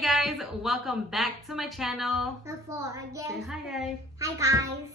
Hey guys, welcome back to my channel. Say hi guys. Hi guys.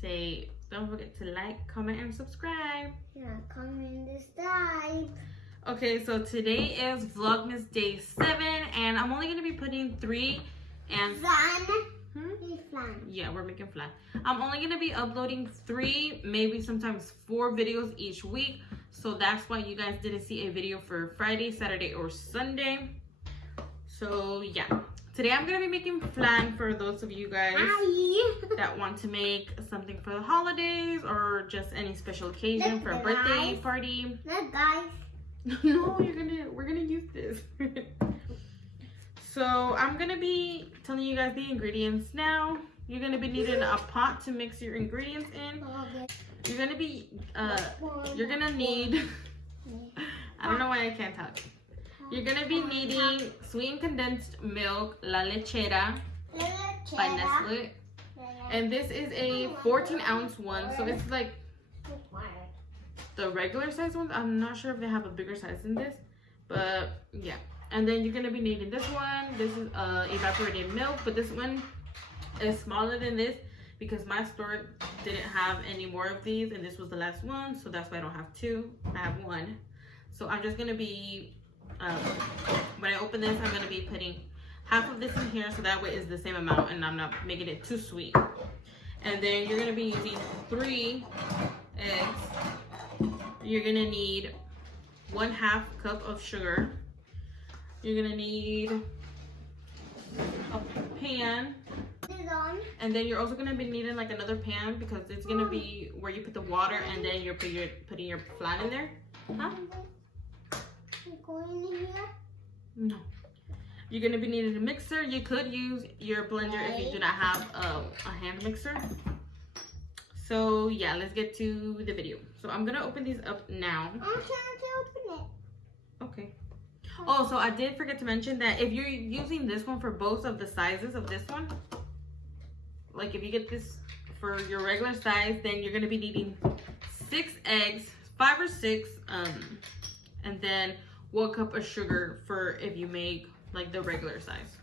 Say, don't forget to like, comment, and subscribe. Yeah, comment and subscribe. Okay, so today is Vlogmas Day 7, and I'm only going to be putting 3 and... Flan. Flan. Yeah, we're making flan. I'm only going to be uploading 3, maybe sometimes 4 videos each week. So that's why you guys didn't see a video for Friday, Saturday, or Sunday. So yeah, today I'm going to be making flan for those of you guys that want to make something for the holidays or just any special occasion for a birthday party. Look guys. No, we're gonna use this. So I'm gonna be telling you guys the ingredients now. You're gonna be needing a pot to mix your ingredients in. You're gonna need, I don't know why I can't talk. You're gonna be needing sweetened condensed milk, La Lechera by Nestle. And this is a 14-ounce one, so it's like the regular size ones. I'm not sure if they have a bigger size than this, but yeah. And then you're gonna be needing this one. This is evaporated milk, but this one is smaller than this because my store didn't have any more of these, and this was the last one, so that's why I don't have 2. I have 1. So I'm just gonna be when I open this, I'm gonna be putting half of this in here, so that way it's the same amount, and I'm not making it too sweet. And then you're gonna be using 3 eggs. You're gonna need 1/2 cup of sugar. You're gonna need a pan. And then you're also gonna be needing like another pan because it's gonna be where you put the water and then you're putting your flan in there. Huh? Going in here? No. You're gonna be needing a mixer. You could use your blender if you do not have a hand mixer. So yeah, let's get to the video. So I'm gonna open these up now. I'm trying to open it. Okay. Oh, so I did forget to mention that if you're using this one for both of the sizes of this one, like if you get this for your regular size, then you're gonna be needing 6 eggs, 5 or 6, and then 1 cup of sugar for if you make like the regular size.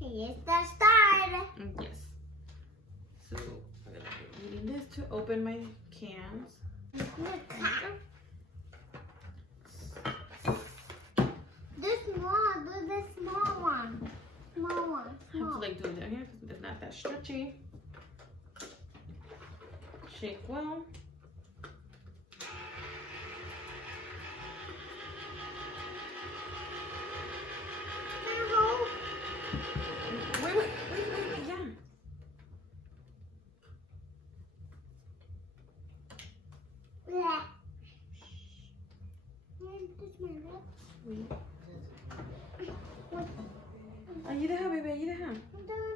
Here's the start. Yes. So I'm gonna be using this to open my cans. This small, do the small one. Small one. I have to like do it down here because it's not that stretchy. Shake well. Wait, yeah. Yeah. Wait. Ayuda, baby, ayuda.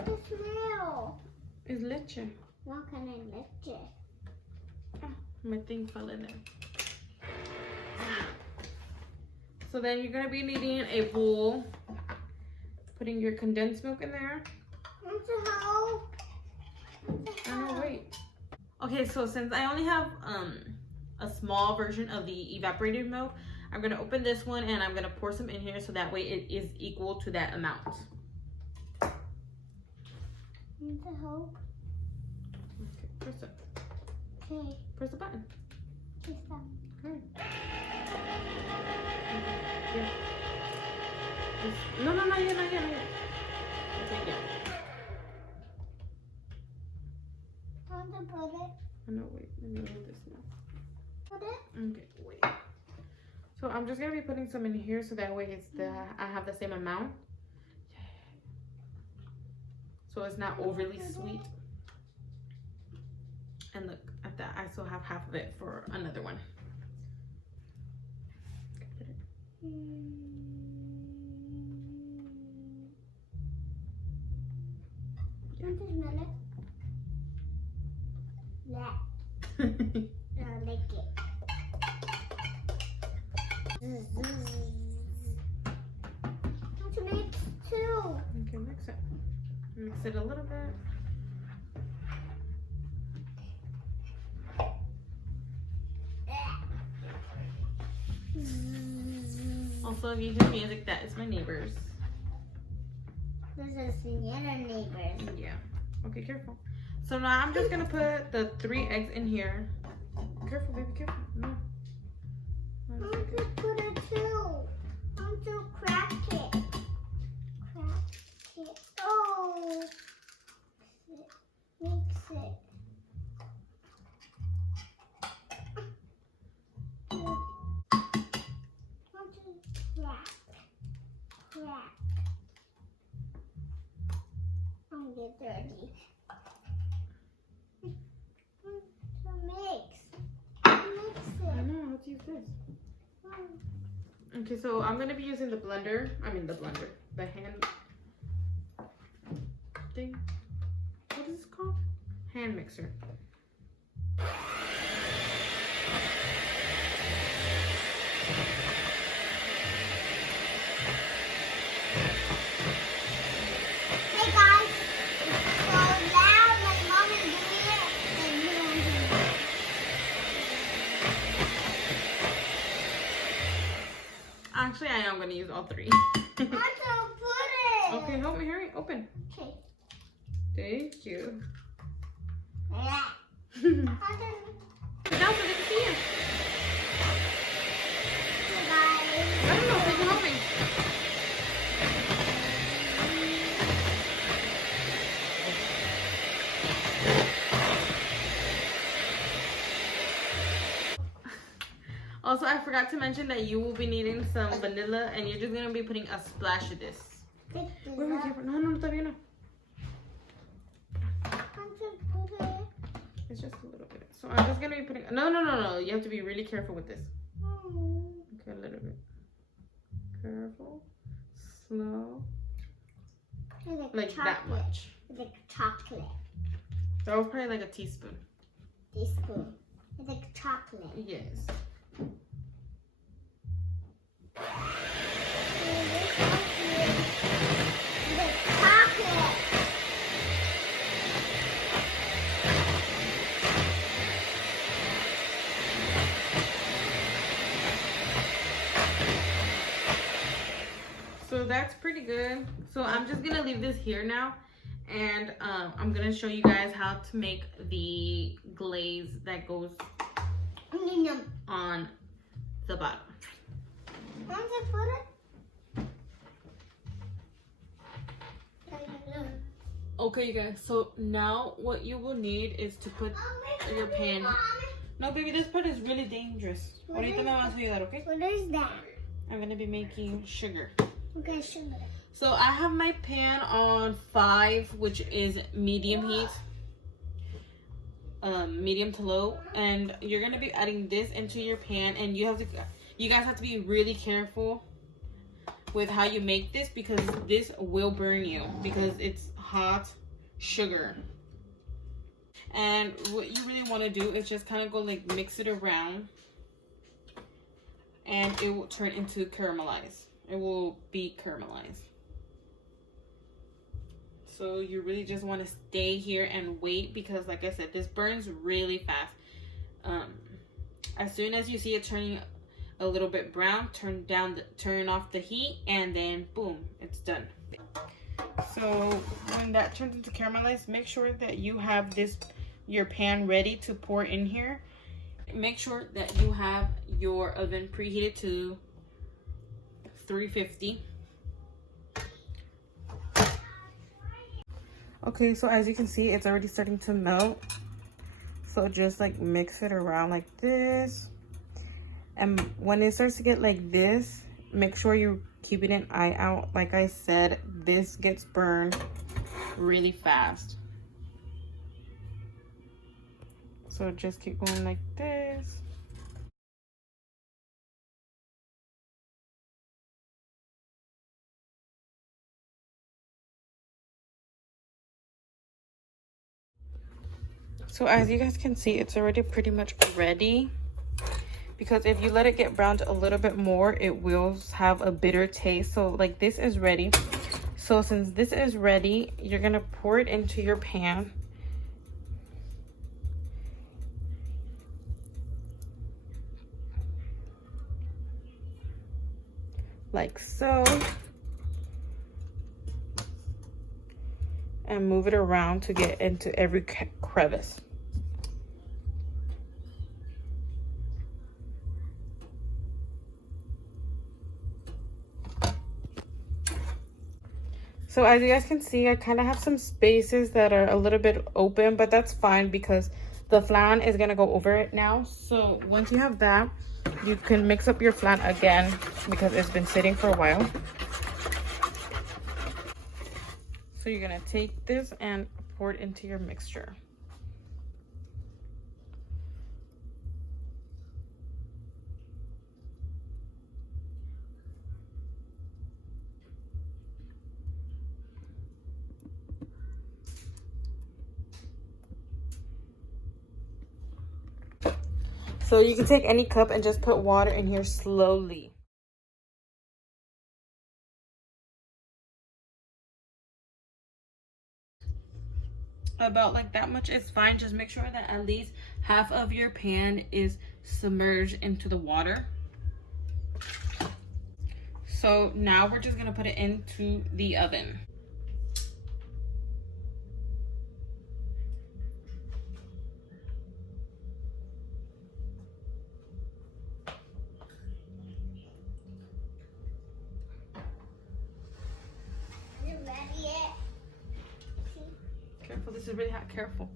The smell. It's leche. What kind of leche? Oh, my thing fell in there. So then you're gonna be needing a bowl. Putting your condensed milk in there. Oh, wait. Okay, so since I only have a small version of the evaporated milk, I'm gonna open this one and I'm gonna pour some in here so that way it is equal to that amount. Need the help? Okay, press it. Okay. Press the button. Press that. Okay. Yeah. No, not yet. Okay, yeah. Want to put it? Oh, no, wait. Let me move this now. Put it? Okay, wait. So I'm just gonna be putting some in here so that way it's I have the same amount. So it's not overly sweet. And look at that. I still have half of it for another one. Want to smell it? Yeah. I like it. Want to mix too? Okay, mix it. Mix it a little bit. Also, if you hear music, that is my neighbors. Versus the other neighbors. Yeah. Okay, careful. So now I'm just gonna put the 3 eggs in here. Careful, baby, careful. No. I want to put it too. I want to crack it. Crack it. Oh. Mix it. I want to crack. Crack. I'm gonna get dirty. To mix. Mix I it. know, let's use this. Okay, so I'm gonna be using the blender. The hand thing. What is this called? Hand mixer. Hey guys, it's so loud. My mom is doing it, and you don't do it. Actually, I am gonna use all 3. I want to put it. Okay, help me, hurry, open. Okay. Thank you. Yeah. Sit down so they can see you. Hey guys. I don't know, so you can help me. Also, I forgot to mention that you will be needing some vanilla, and you're just gonna be putting a splash of this. Wait, careful. No, todavía no. I want to put it. It's just a little bit. So I'm just gonna be putting. No. You have to be really careful with this. Okay, a little bit. Careful. Slow. Like chocolate. that much. It's like chocolate. That was probably like a teaspoon. Teaspoon. It's like chocolate. Yes. So that's pretty good. So I'm just gonna leave this here now, and I'm gonna show you guys how to make the glaze that goes on the bottom. Want to put it? Okay, you guys. So now what you will need is to put your pan. No, baby, this part is really dangerous. Ahorita me vas a ayudar, okay? What is that? I'm gonna be making sugar. Okay, sugar. So I have my pan on 5, which is medium heat. Medium to low, and you're gonna be adding this into your pan, and you guys have to be really careful with how you make this, because this will burn you because it's hot sugar. And what you really want to do is just kind of go like mix it around, and it will turn into caramelized. It will be caramelized. So you really just want to stay here and wait, because like I said, this burns really fast. As soon as you see it turning a little bit brown, turn off the heat, and then boom, it's done. So when that turns into caramelized, make sure that you have your pan ready to pour in here. Make sure that you have your oven preheated to 350. Okay, so as you can see, it's already starting to melt. So just like mix it around like this. And when it starts to get like this, make sure you're keeping an eye out. Like I said, this gets burned really fast. So just keep going like this. So as you guys can see, it's already pretty much ready, because if you let it get browned a little bit more, it will have a bitter taste. So like this is ready. So since this is ready, you're gonna pour it into your pan. Like so. and move it around to get into every crevice. So as you guys can see, I kind of have some spaces that are a little bit open, but that's fine because the flan is going to go over it now. So once you have that, you can mix up your flan again because it's been sitting for a while. So you're going to take this and pour it into your mixture. So you can take any cup and just put water in here slowly. About like that much is fine. Just make sure that at least half of your pan is submerged into the water. So now we're just gonna put it into the oven. Careful, this is really hot. Careful.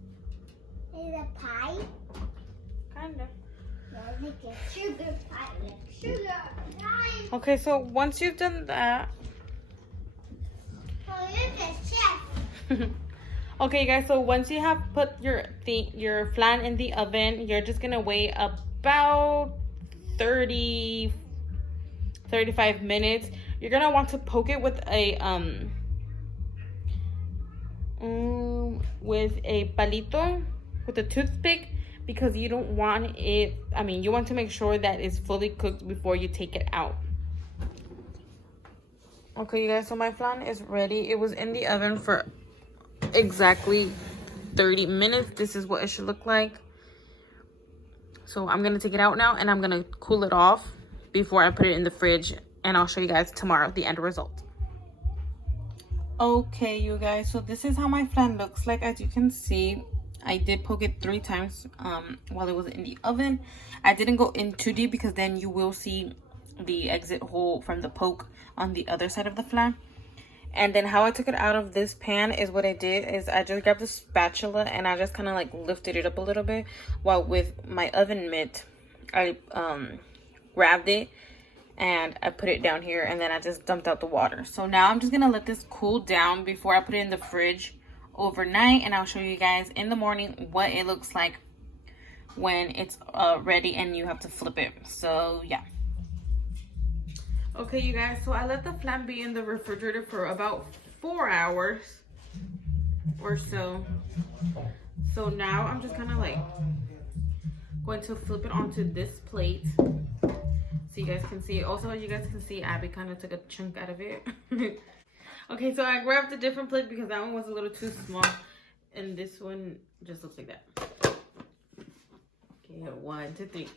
Is it pie? Kinda. Let me get sugar pie. Sugar pie. Okay, so once you've done that. Oh, look at chef. Okay, guys. So once you have put your flan in the oven, you're just gonna wait about 35 minutes. You're gonna want to poke it with a palito, with a toothpick, because you don't want it, you want to make sure that it's fully cooked before you take it out. Okay, you guys, so my flan is ready. It was in the oven for exactly 30 minutes. This is what it should look like. So I'm gonna take it out now and I'm gonna cool it off before I put it in the fridge, and I'll show you guys tomorrow the end result. Okay, you guys, so this is how my flan looks like. As you can see, I did poke it 3 times while it was in the oven. I didn't go in too deep because then you will see the exit hole from the poke on the other side of the flan. And then how I took it out of this pan is what I did is I just grabbed the spatula and I just kind of like lifted it up a little bit, while with my oven mitt I grabbed it and I put it down here, and then I just dumped out the water. So now I'm just gonna let this cool down before I put it in the fridge overnight, and I'll show you guys in the morning what it looks like when it's ready and you have to flip it. So yeah. Okay, you guys, so I let the flan be in the refrigerator for about 4 hours or so. So now I'm just kind of like going to flip it onto this plate so you guys can see. Also, you guys can see Abby kind of took a chunk out of it. Okay, so I grabbed a different plate because that one was a little too small, and this one just looks like that. Okay, 1, 2, 3.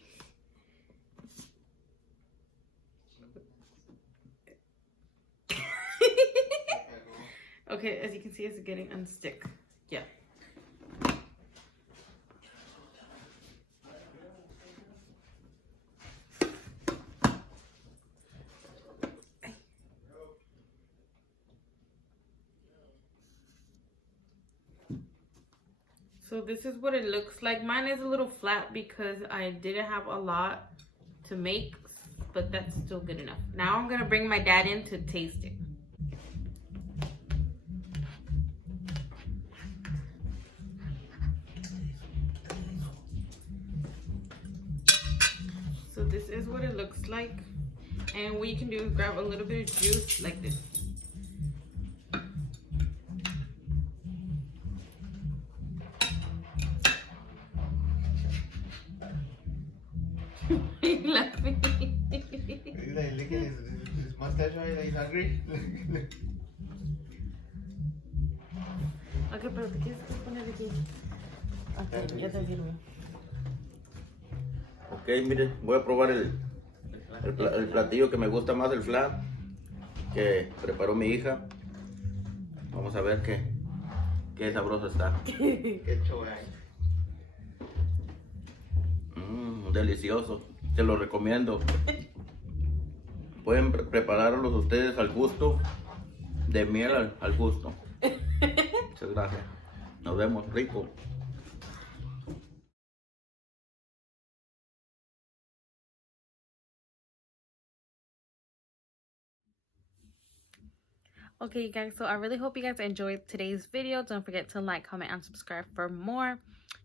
Okay, as you can see, it's getting unstick. Yeah. So this is what it looks like. Mine is a little flat because I didn't have a lot to make, but that's still good enough. Now I'm gonna bring my dad in to taste it. So this is what it looks like. And what you can do is grab a little bit of juice like this. Laughing. Look at his mustache, right? He's hungry. Okay, pero te quieres poner aquí. Okay, ya te sirvo. Ok, miren, voy a probar el platillo que me gusta más, el flan que preparó mi hija. Vamos a ver Qué sabroso está. Qué chora. Delicioso. Te lo recomiendo. Pueden prepararlos ustedes al gusto. De miel al gusto. Muchas gracias. Nos vemos. Rico. Okay, guys, so I really hope you guys enjoyed today's video. Don't forget to like, comment, and subscribe for more.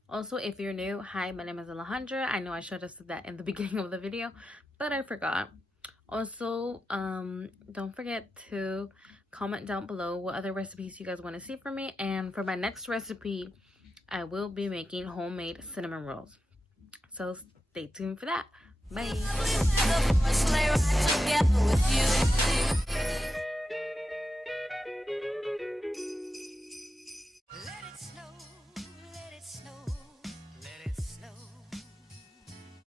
Also, if you're new, hi, my name is Alejandra. I know I should have said that in the beginning of the video, but I forgot. Also, don't forget to comment down below what other recipes you guys want to see from me. And for my next recipe, I will be making homemade cinnamon rolls. So stay tuned for that. Bye.